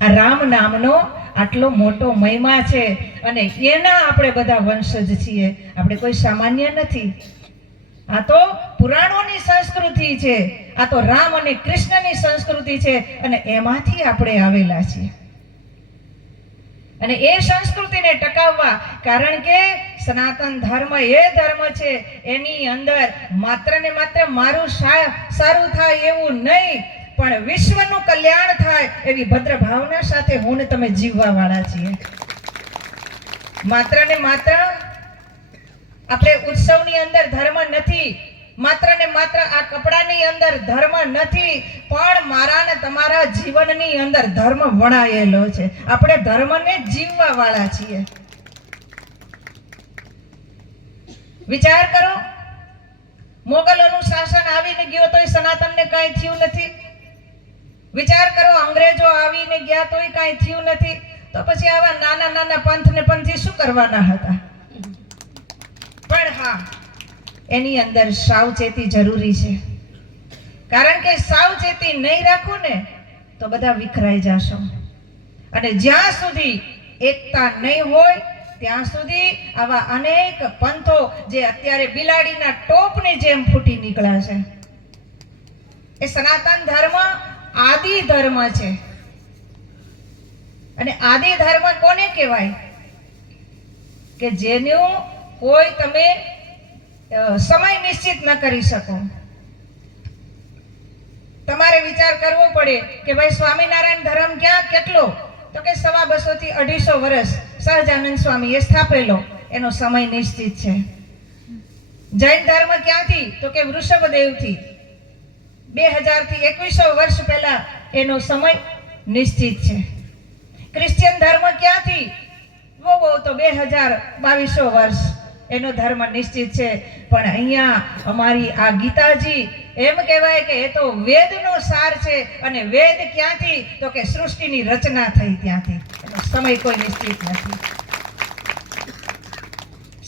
આ રામ નામનો આટલો મોટો મહિમા છે અને એના આપણે બધા વંશજ છીએ. આપણે કોઈ સામાન્ય નથી. આ તો પુરાણોની સંસ્કૃતિ છે. આ તો રામ અને કૃષ્ણની સંસ્કૃતિ છે અને એમાંથી આપણે આવેલા છીએ. અને એ સંસ્કૃતિને ટકાવવા, કારણ કે સનાતન ધર્મ એ ધર્મ છે એની અંદર માત્ર ને માત્ર મારું સારું થાય એવું નહીં, પણ વિશ્વનું કલ્યાણ થાય એવી ભદ્ર ભાવના સાથે હું ને તમે જીવવા વાળા છીએ. માત્ર ને માત્ર આપણે ઉત્સવની અંદર ધર્મ નથી, માત્ર ને માત્ર આ કપડાની અંદર ધર્મ નથી, પણ મારા ને તમારા જીવનની અંદર ધર્મ વણાયેલો છે. આપણે ધર્મને જીવવા વાળા છીએ. વિચાર કરો, મોગલોનું શાસન આવીને ગયો તોય સનાતનને કાંઈ થયું નથી. વિચાર કરો, અંગ્રેજો આવીને ગયા તોય કાંઈ થયું નથી. તો પછી આવા નાના નાના પંથને પંથી શું કરવાના હતા? પણ હા, એની અંદર સાવચેતી જરૂરી છે. કારણ કે સાવચેતી નહીં રાખો ને તો બધા વિખરાઈ જશો. અને જ્યાં સુધી એકતા નહીં હોય ત્યાં સુધી આવા અનેક પંથો જે અત્યારે બિલાડીના ટોપની જેમ ફૂટી નીકળ્યા છે. એ સનાતન ધર્મ આદિ ધર્મ છે. અને આદિ ધર્મ કોને કહેવાય? કે જેનું કોઈ તમે સમય નિશ્ચિત ન કરી શકો. તમારે વિચાર કરવો પડે કે ભાઈ સ્વામિનારાયણ ધર્મ ક્યાં કેટલો? તો કે 250 થી 250 વર્ષ સહજાનંદ સ્વામીએ સ્થાપેલો, એનો સમય નિશ્ચિત છે. જૈન ધર્મ ક્યાંથી? તો કે વૃષભદેવથી 2000 થી 2100 વર્ષ પહેલા એનો સમય નિશ્ચિત છે. ક્રિશ્ચિયન ધર્મ ક્યાંથી? બહુ તો 2200 વર્ષ એનો ધર્મ નિશ્ચિત છે. પણ અહીંયા અમારી આ ગીતાજી એમ કહેવાય કે એ તો વેદનો સાર છે. અને વેદ ક્યાંથી? તો કે સૃષ્ટિની રચના થઈ ત્યાંથી. એનો સમય કોઈ નિશ્ચિત નથી.